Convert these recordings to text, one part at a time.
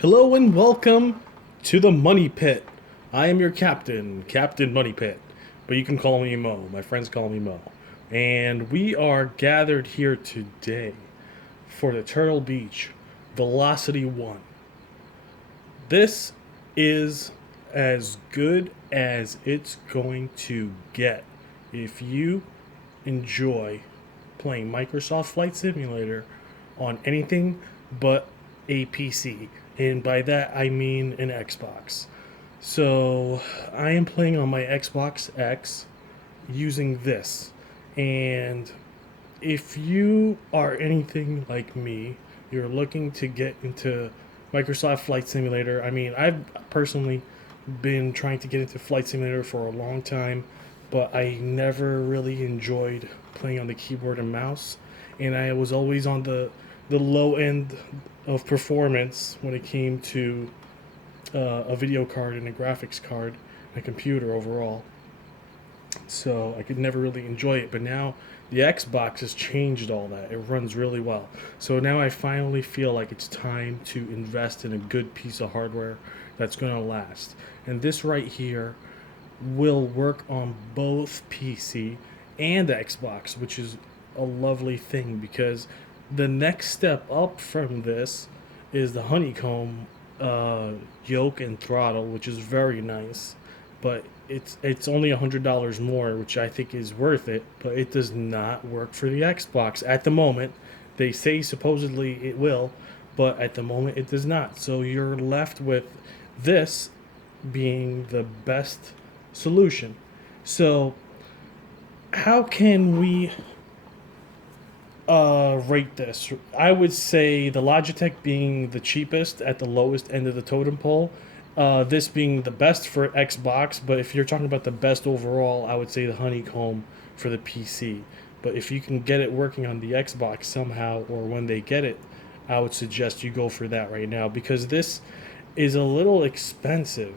Hello and welcome to the Money Pit. I am your captain, Captain Money Pit, but you can call me Mo. My friends call me Mo. And we are gathered here today for the Turtle Beach Velocity 1. This is as good as it's going to get if you enjoy playing Microsoft Flight Simulator on anything but a PC. And by that I mean an Xbox. So I am playing on my Xbox X using this. And if you are anything like me, you're looking to get into Microsoft Flight Simulator. I mean, I've personally been trying to get into Flight Simulator for a long time, but I never really enjoyed playing on the keyboard and mouse, and I was always on the low end of performance when it came to a video card and a graphics card, and a computer overall. So I could never really enjoy it. But now the Xbox has changed all that. It runs really well. So now I finally feel like it's time to invest in a good piece of hardware that's going to last. And this right here will work on both PC and Xbox, which is a lovely thing because the next step up from this is the honeycomb uh, yoke and throttle, which is very nice, but it's only $100 more, which I think is worth it. But it does not work for the Xbox at the moment. They say supposedly it will, but at the moment it does not. So you're left with this being the best solution. So how can we rate this? I would say the Logitech being the cheapest at the lowest end of the totem pole. This being the best for Xbox, but if you're talking about the best overall, I would say the Honeycomb for the PC. But if you can get it working on the Xbox somehow, or when they get it, I would suggest you go for that right now because this is a little expensive.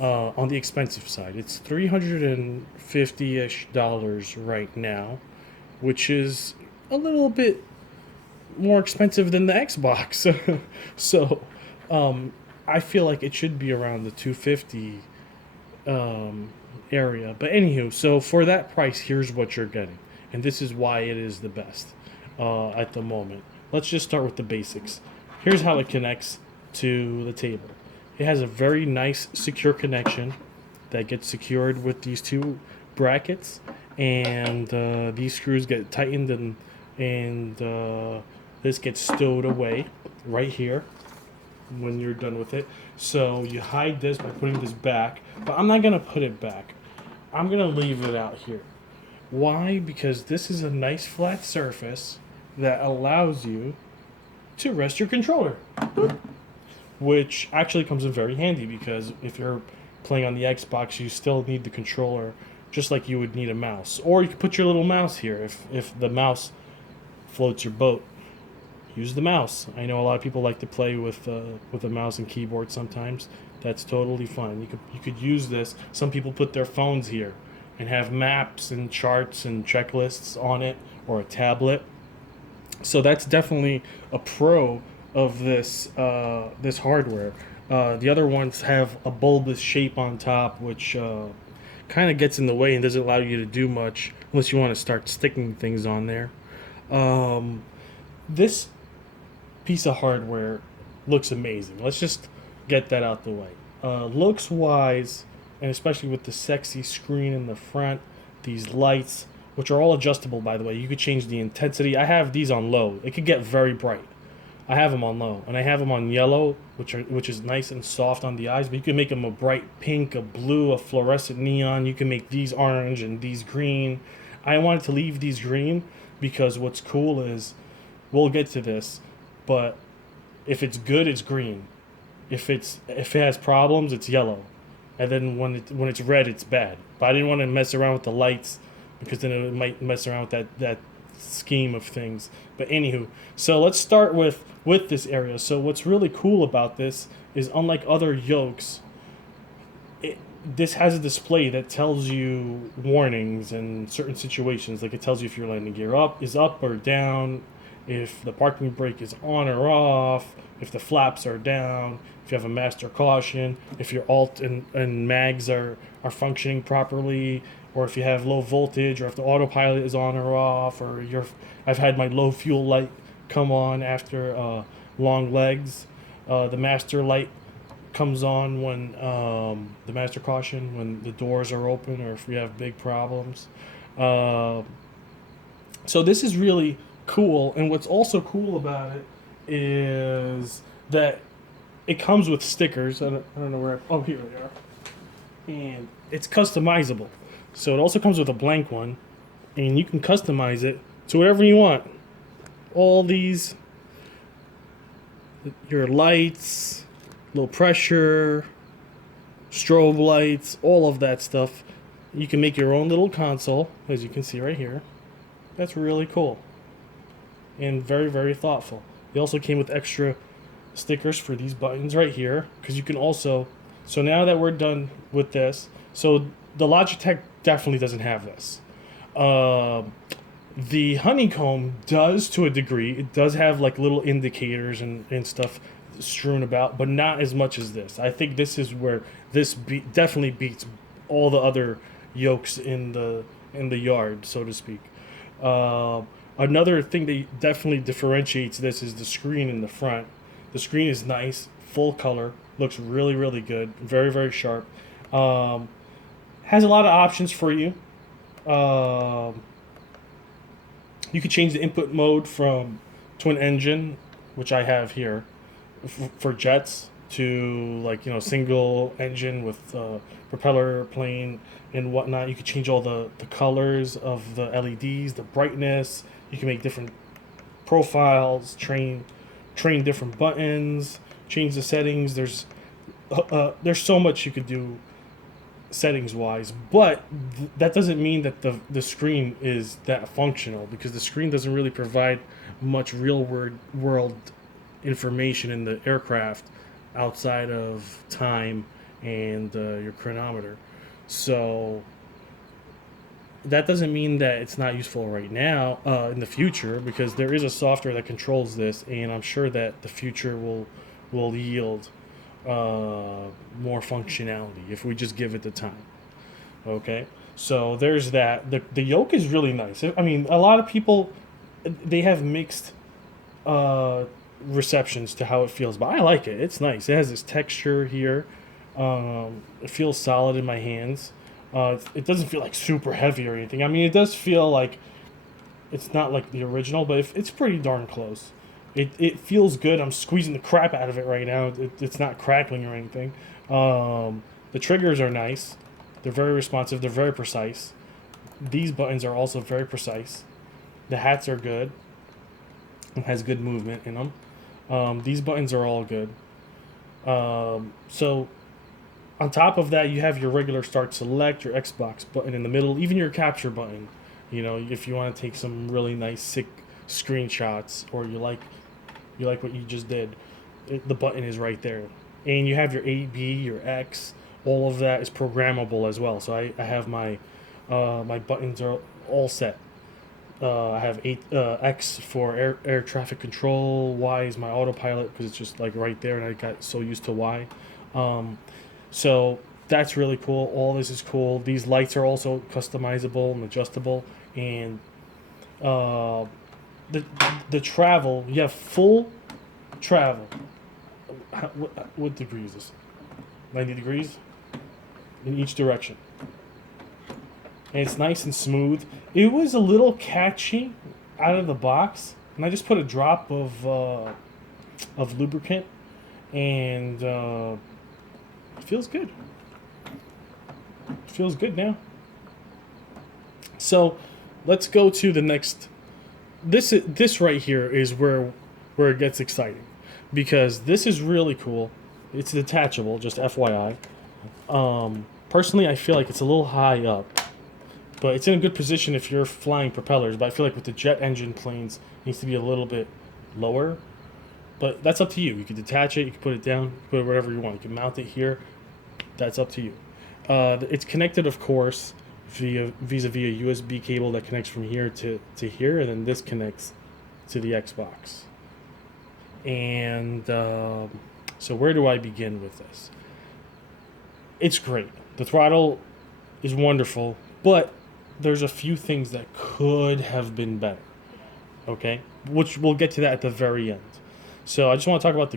On the expensive side, it's $350-ish right now, which is a little bit more expensive than the Xbox. so I feel like it should be around the 250 area. But anywho, so for that price, here's what you're getting, and this is why it is the best at the moment. Let's just start with the basics. Here's how it connects to the table. It has a very nice secure connection that gets secured with these two brackets, and these screws get tightened, and this gets stowed away right here when you're done with it. So you hide this by putting this back, but I'm not gonna put it back. I'm gonna leave it out here. Why? Because this is a nice flat surface that allows you to rest your controller, which actually comes in very handy because if you're playing on the Xbox, you still need the controller just like you would need a mouse. Or you could put your little mouse here if the mouse floats your boat. Use the mouse. I know a lot of people like to play with a mouse and keyboard sometimes. That's totally fine. You could use this. Some people put their phones here and have maps and charts and checklists on it, or a tablet. So that's definitely a pro of this hardware. The other ones have a bulbous shape on top, which kind of gets in the way and doesn't allow you to do much unless you want to start sticking things on there. Um, this piece of hardware looks amazing. Let's just get that out the way. Looks wise, and especially with the sexy screen in the front, these lights, which are all adjustable by the way. You could change the intensity. I have these on low. It could get very bright. I have them on low, and I have them on yellow, which is nice and soft on the eyes. But you can make them a bright pink, a blue, a fluorescent neon. You can make these orange and these green. I wanted to leave these green because what's cool is, we'll get to this, but if it's good, it's green. If it has problems, it's yellow, and then when it's red, it's bad. But I didn't want to mess around with the lights because then it might mess around with that scheme of things. But anywho, so let's start with this area. So what's really cool about this is, unlike other yokes, this has a display that tells you warnings in certain situations. Like, it tells you if your landing gear is up or down, if the parking brake is on or off, if the flaps are down, if you have a master caution, if your alt and mags are functioning properly, or if you have low voltage, or if the autopilot is on or off, or I've had my low fuel light come on after long legs. The master light comes on when the master caution when the doors are open or if we have big problems. Uh, so this is really cool, and what's also cool about it is that it comes with stickers. I don't know where. Oh, here they are, and it's customizable. So it also comes with a blank one, and you can customize it to whatever you want. All these, your lights, low pressure, strobe lights, all of that stuff. You can make your own little console, as you can see right here. That's really cool and very, very thoughtful. They also came with extra stickers for these buttons right here, because you can also. So now that we're done with this, so the Logitech definitely doesn't have this. The honeycomb does to a degree. It does have like little indicators and stuff strewn about, but not as much as this. I think this is where definitely beats all the other yokes in the yard, so to speak. Another thing that definitely differentiates this is the screen in the front. The screen is nice, full color, looks really, really good, very, very sharp. Has a lot of options for you. You can change the input mode from twin engine, which I have here, for jets, to like single engine with propeller plane and whatnot. You can change all the colors of the LEDs, the brightness. You can make different profiles, train different buttons, change the settings. There's so much you could do settings wise, but that doesn't mean that the screen is that functional, because the screen doesn't really provide much real world information in the aircraft outside of time and your chronometer. So that doesn't mean that it's not useful right now, in the future, because there is a software that controls this, and I'm sure that the future will yield more functionality if we just give it the time. Okay, so there's that. The yoke is really nice. I mean, a lot of people, they have mixed receptions to how it feels, but I like it. It's nice. It has this texture here. It feels solid in my hands. It doesn't feel like super heavy or anything. I mean, it does feel like it's not like the original, but it's pretty darn close. It feels good. I'm squeezing the crap out of it right now. It's not crackling or anything. The triggers are nice. They're very responsive. They're very precise. These buttons are also very precise. The hats are good. It has good movement in them. These buttons are all good. So on top of that, you have your regular start select, your Xbox button in the middle, even your capture button. If you want to take some really nice, sick screenshots, or you like what you just did, the button is right there. And you have your A, B, your X. All of that is programmable as well. So I have my buttons are all set. I have X for air traffic control. Y is my autopilot, because it's just like right there, and I got so used to Y. So that's really cool. All this is cool. These lights are also customizable and adjustable. And the travel, you have full travel. What degree is this? 90 degrees in each direction. And it's nice and smooth. It was a little catchy out of the box, and I just put a drop of lubricant, and it feels good. It feels good now. So let's go to the next. This right here is where it gets exciting, because this is really cool. It's detachable, just FYI. Personally, I feel like it's a little high up, but it's in a good position if you're flying propellers. But I feel like with the jet engine planes, it needs to be a little bit lower. But that's up to you. You can detach it, you can put it down, you can put it wherever you want. You can mount it here. That's up to you. It's connected, of course, vis-a-vis a USB cable that connects from here to here, and then this connects to the Xbox. And so where do I begin with this? It's great. The throttle is wonderful, but there's a few things that could have been better. Okay, which we'll get to that at the very end. So I just want to talk about the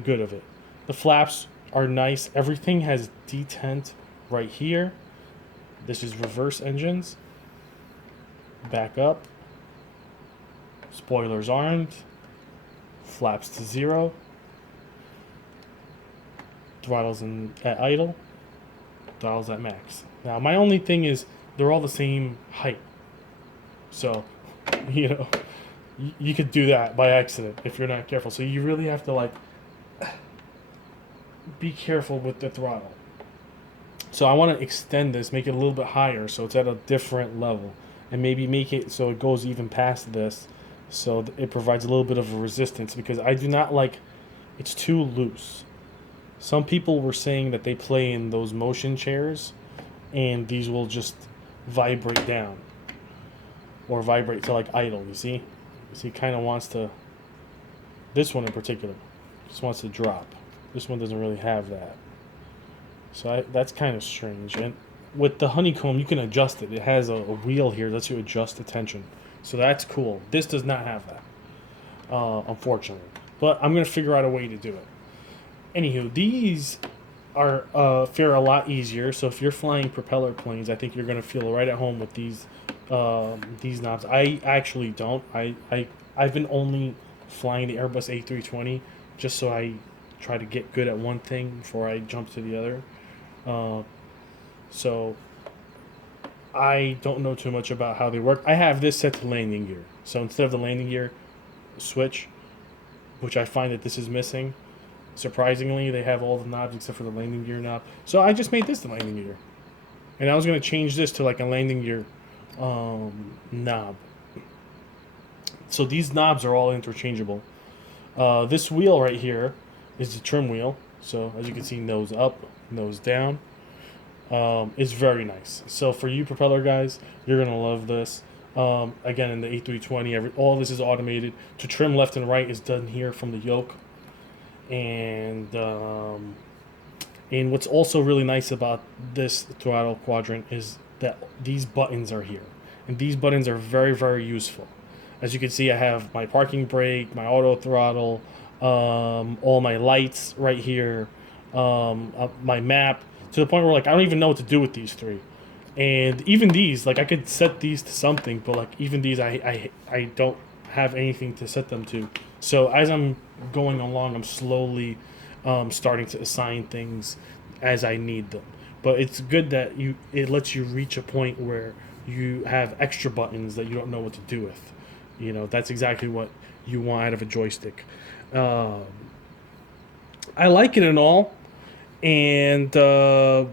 good of it. The flaps are nice. Everything has detent right here. This is reverse engines. Back up. Spoilers armed. Flaps to 0. Throttles at idle. Throttles at max. Now my only thing is they're all the same height. So, you know, you could do that by accident if you're not careful. So you really have to like be careful with the throttle. So I want to extend this, make it a little bit higher so it's at a different level, and maybe make it so it goes even past this, so it provides a little bit of a resistance, because I do not like it's too loose. Some people were saying that they play in those motion chairs and these will just vibrate down or vibrate to like idle. You see it kind of wants to, this one in particular just wants to drop. This one doesn't really have that. So that's kind of strange. And with the honeycomb, you can adjust it. It has a wheel here that lets you adjust the tension. So that's cool. This does not have that, unfortunately. But I'm going to figure out a way to do it. Anywho, these are fare a lot easier. So if you're flying propeller planes, I think you're going to feel right at home with these knobs. I actually don't. I've been only flying the Airbus A320 just so I try to get good at one thing before I jump to the other. So I don't know too much about how they work. I have this set to landing gear. So instead of the landing gear switch, which I find that this is missing, surprisingly, they have all the knobs except for the landing gear knob. So I just made this the landing gear. And I was going to change this to like a landing gear knob. So these knobs are all interchangeable. This wheel right here is the trim wheel. So as you can see, nose up, nose down. Is very nice. So for you propeller guys, you're going to love this. Again, in the A320, all this is automated. To trim left and right is done here from the yoke. And what's also really nice about this throttle quadrant is that these buttons are here. And these buttons are very, very useful. As you can see, I have my parking brake, my auto throttle, all my lights right here, my map, to the point where like I don't even know what to do with these three. And even these, like I could set these to something, but like even these I don't have anything to set them to. So as I'm going along, I'm slowly starting to assign things as I need them. But it's good that it lets you reach a point where you have extra buttons that you don't know what to do with. You know, that's exactly what you want out of a joystick. I like it and all, and the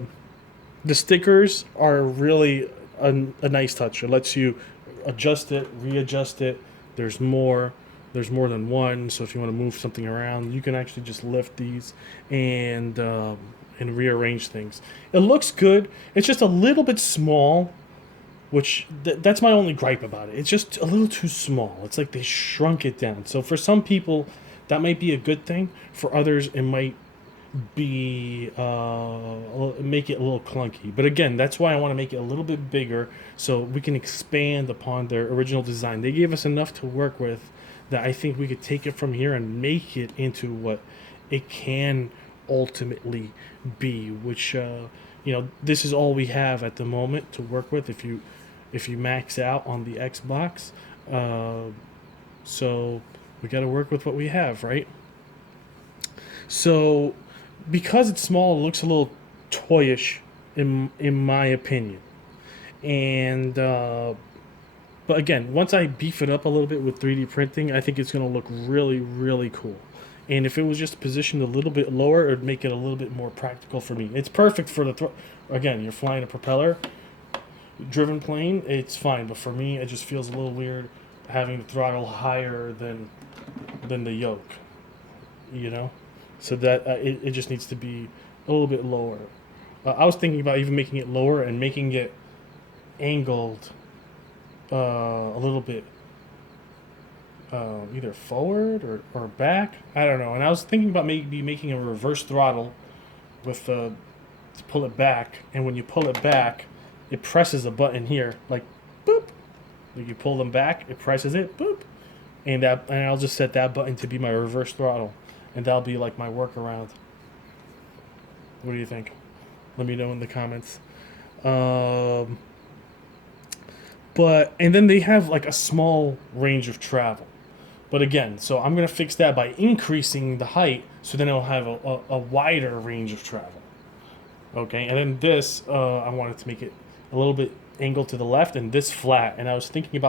stickers are really a nice touch. It lets you adjust it, readjust it. There's more than one, so if you want to move something around, you can actually just lift these and rearrange things. It looks good. It's just a little bit small, which that's my only gripe about it. It's just a little too small. It's like they shrunk it down. So for some people, that might be a good thing. For others, it might be make it a little clunky. But again, that's why I want to make it a little bit bigger so we can expand upon their original design. They gave us enough to work with that I think we could take it from here and make it into what it can ultimately be, which this is all we have at the moment to work with if you max out on the Xbox. So we got to work with what we have, right? So because it's small, it looks a little toyish in my opinion. And but again, once I beef it up a little bit with 3D printing, I think it's going to look really, really cool. And if it was just positioned a little bit lower, it would make it a little bit more practical for me. It's perfect for again, you're flying a propeller-driven plane, it's fine. But for me, it just feels a little weird having the throttle higher than the yoke, you know? So that it just needs to be a little bit lower. I was thinking about even making it lower and making it angled a little bit either forward or back. I don't know. And I was thinking about maybe making a reverse throttle with to pull it back. And when you pull it back, it presses a button here, like boop. Like you pull them back, it presses it, boop. And I'll just set that button to be my reverse throttle, and that'll be like my workaround. What do you think? Let me know in the comments. But and then they have like a small range of travel. But again, so I'm gonna fix that by increasing the height, so then it'll have a wider range of travel. Okay, and then this I wanted to make it a little bit angled to the left, and this flat. And I was thinking about